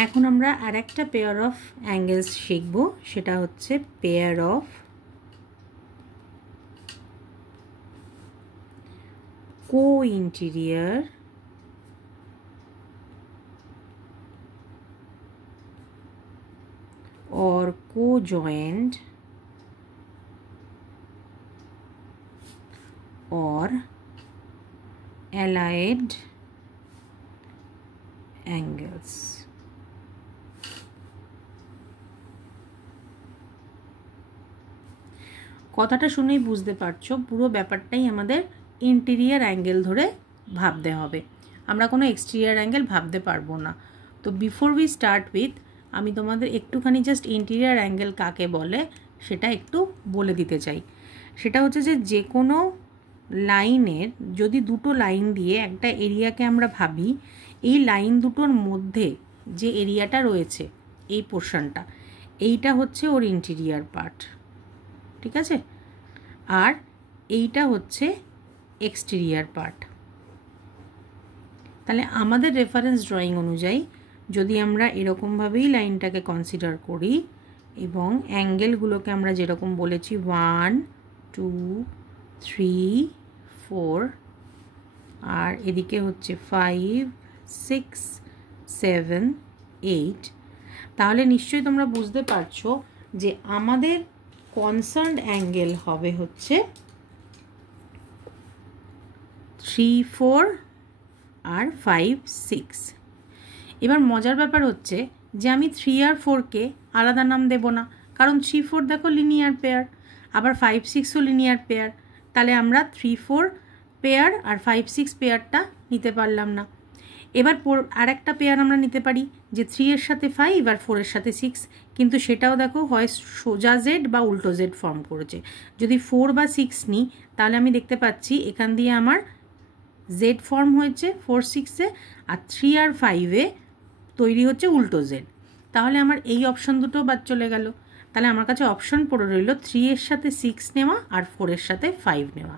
এখন আমরা আরেকটা পেয়ার অফ অ্যাঙ্গেলস শিখব, সেটা হচ্ছে pair of co-interior or co-joined or allied angles. কথাটা শুনেই বুঝতে পারছো পুরো ব্যাপারটাই আমাদের ইন্টেরিয়ার অ্যাঙ্গেল ধরে ভাবতে হবে, আমরা কোনো এক্সটেরিয়ার অ্যাঙ্গেল ভাবতে পারবো না। তো বিফোর উই স্টার্ট উইথ আমি তোমাদের একটুখানি জাস্ট ইন্টেরিয়ার অ্যাঙ্গেল কাকে বলে সেটা একটু বলে দিতে চাই। সেটা হচ্ছে যে কোনো লাইনের যদি দুটো লাইন দিয়ে একটা এরিয়াকে আমরা ভাবি, এই লাইন দুটোর মধ্যে যে এরিয়াটা রয়েছে এই পোর্শনটা, এইটা হচ্ছে ওর ইন্টেরিয়ার পার্ট, ঠিক আছে? আর এইটা হচ্ছে এক্সটেরিয়ার পার্ট। তাহলে আমাদের রেফারেন্স ড্রয়িং অনুযায়ী যদি আমরা এরকমভাবেই লাইনটাকে কনসিডার করি এবং অ্যাঙ্গেলগুলোকে আমরা যেরকম বলেছি 1 2 3 4 আর এদিকে হচ্ছে 5 6 7 8, তাহলে নিশ্চয়ই তোমরা বুঝতে পারছো যে আমাদের কনসার্নড অ্যাঙ্গেল হবে হচ্ছে 3 4 আর 5 6। এবার মজার ব্যাপার হচ্ছে যে আমি 3 আর 4কে আলাদা নাম দেব না, কারণ 3 4 দেখো লিনিয়ার পেয়ার, আবার 5 6ও লিনিয়ার পেয়ার, তাহলে আমরা 3 4 পেয়ার আর 5 6 পেয়ারটা নিতে পারলাম না। এবার আরেকটা পেয়ার আমরা নিতে পারি যে 3 এর সাথে 5 আর 4 এর সাথে 6, কিন্তু সেটাও দেখো হয় সোজা জেড বা উল্টো জেড ফর্ম করেছে। যদি 4 বা 6 নিই তাহলে আমি দেখতে পাচ্ছি এখান দিয়ে আমার জেড ফর্ম হয়েছে 4 6-এ, আর 3 আর 5-এ তৈরি হচ্ছে উল্টো জেড। তাহলে আমার এই অপশন দুটো বাদ চলে গেল। তাহলে আমার কাছে অপশন পড়ে রইল 3 এর সাথে 6 নেওয়া আর 4 এর সাথে 5 নেওয়া।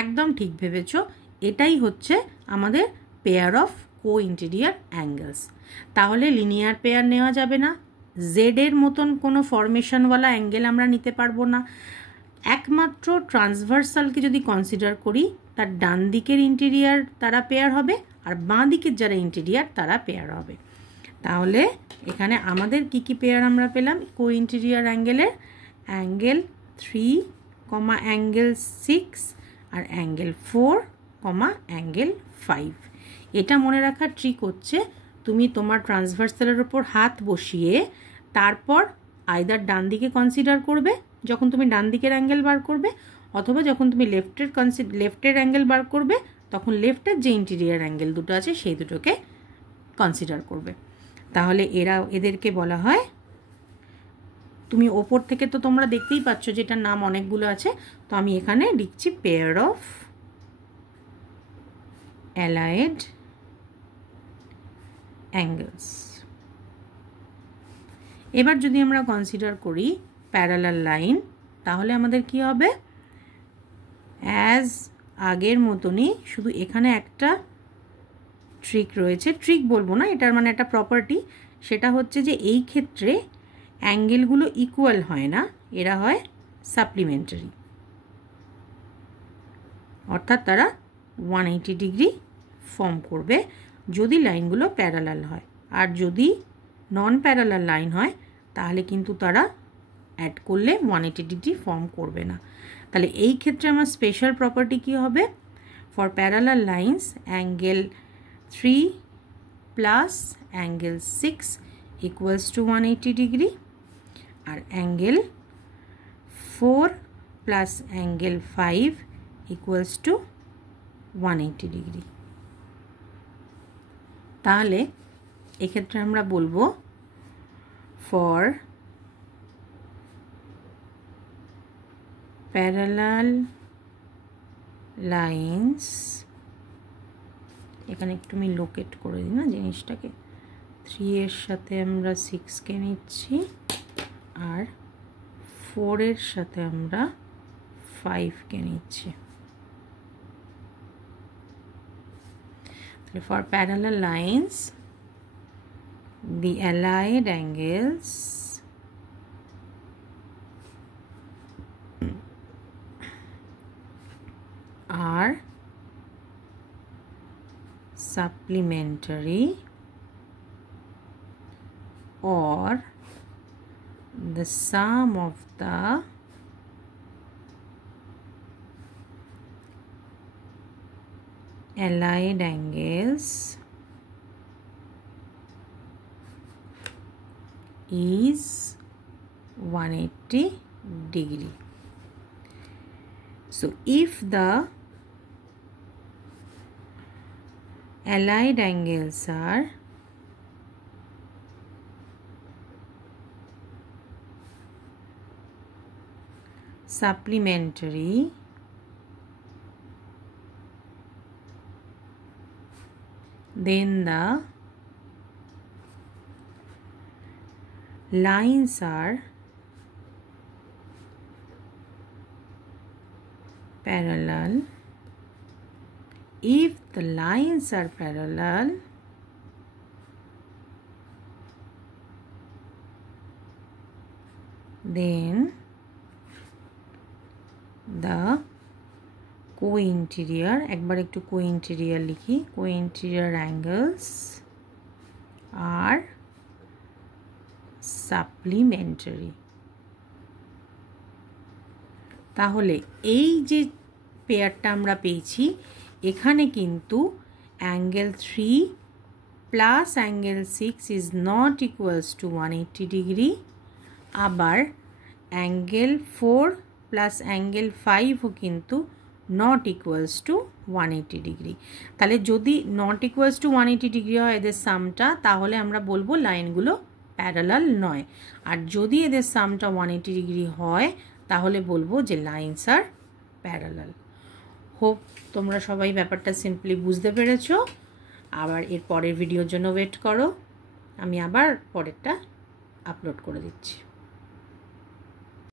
একদম ঠিক ভেবেছো, এটাই হচ্ছে আমাদের পেয়ার অফ co-interior angles। তাহলে লিনিয়ার পেয়ার নেওয়া যাবে না, জেডের মতন কোনো ফরমেশনওয়ালা অ্যাঙ্গেল আমরা নিতে পারবো না। একমাত্র ট্রান্সভার্সালকে যদি কনসিডার করি তার ডান দিকের ইন্টেরিয়ার তারা পেয়ার হবে আর বাঁ দিকের যারা ইন্টেরিয়ার তারা পেয়ার হবে। তাহলে এখানে আমাদের কি পেয়ার আমরা পেলাম co-interior অ্যাঙ্গেলের? অ্যাঙ্গেল 3, অ্যাঙ্গেল 6 আর অ্যাঙ্গেল 4, অ্যাঙ্গেল 5। এটা মনে রাখার ট্রিক হচ্ছে তুমি তোমার ট্রান্সভার্সালের ওপর হাত বসিয়ে তারপর আইদার ডান দিকে কনসিডার করবে যখন তুমি ডান দিকের অ্যাঙ্গেল বার করবে, অথবা যখন তুমি লেফটের অ্যাঙ্গেল বার করবে তখন লেফটের যে ইন্টেরিয়ার অ্যাঙ্গেল দুটো আছে সেই দুটোকে কনসিডার করবে। তাহলে এদেরকে বলা হয়, তুমি ওপর থেকে তো তোমরা দেখতেই পাচ্ছ যেটার নাম অনেকগুলো আছে, তো আমি এখানে লিখছি পেয়ার অফ অ্যালাইড অ্যাঙ্গেলস। এবার যদি আমরা কনসিডার করি প্যারালাল লাইন, তাহলে আমাদের কি হবে? অ্যাজ আগের মতনই, শুধু এখানে একটা ট্রিক রয়েছে, ট্রিক বলবো না, এটার মানে একটা প্রপার্টি, সেটা হচ্ছে যে এই ক্ষেত্রে অ্যাঙ্গেলগুলো ইকুয়াল হয় না, এরা হয় সাপ্লিমেন্টারি, অর্থাৎ তারা 180 ডিগ্রি ফর্ম করবে যদি লাইনগুলো প্যারালাল হয়। আর যদি নন প্যারালাল লাইন হয় তাহলে কিন্তু তারা অ্যাড করলে 180 ডিগ্রি ফর্ম করবে না। তাহলে এই ক্ষেত্রে আমার স্পেশাল প্রপার্টি কি হবে? For parallel lines angle 3 plus angle 6 equals to 180 degree, আর angle 4 plus angle 5 equals to 180 degree. তাহলে এক্ষেত্রে আমরা বলবো ফর প্যারালাল লাইন্স, এখানে একটু আমি লোকেট করে দিই না জিনিসটাকে, 3 এর সাথে আমরা 6কে নিচ্ছি আর 4 এর সাথে আমরা 5কে নিচ্ছি। তাহলে for parallel lines the allied angles are supplementary or the sum of the allied angles is 180 degree. So if the allied angles are supplementary, then the lines are parallel. If the lines are parallel, then the co-interior, একবার একটু co-interior লিখি, co-interior angles are supplementary. তাহলে এই যে পেয়ারটা আমরা পেয়েছি, এখানে কিন্তু angle 3 plus angle 6 is not equals to 180 degree, আবার অ্যাঙ্গেল 4 প্লাস অ্যাঙ্গেল 5ও কিন্তু নট ইকুয়ালস টু 180 ডিগ্রি। তাহলে যদি নট ইকুয়ালস টু 180 ডিগ্রি হয় এদের সামটা, তাহলে আমরা বলবো লাইনগুলো প্যারালাল নয়। আর যদি এদের সামটা 180 ডিগ্রি হয় তাহলে বলবো যে লাইনস আর প্যারালাল। হোপ তোমরা সবাই ব্যাপারটা সিম্পলি বুঝতে পেরেছো। আবার এর পরের ভিডিওর জন্য ওয়েট করো, আমি আবার পরেরটা আপলোড করে দিচ্ছি।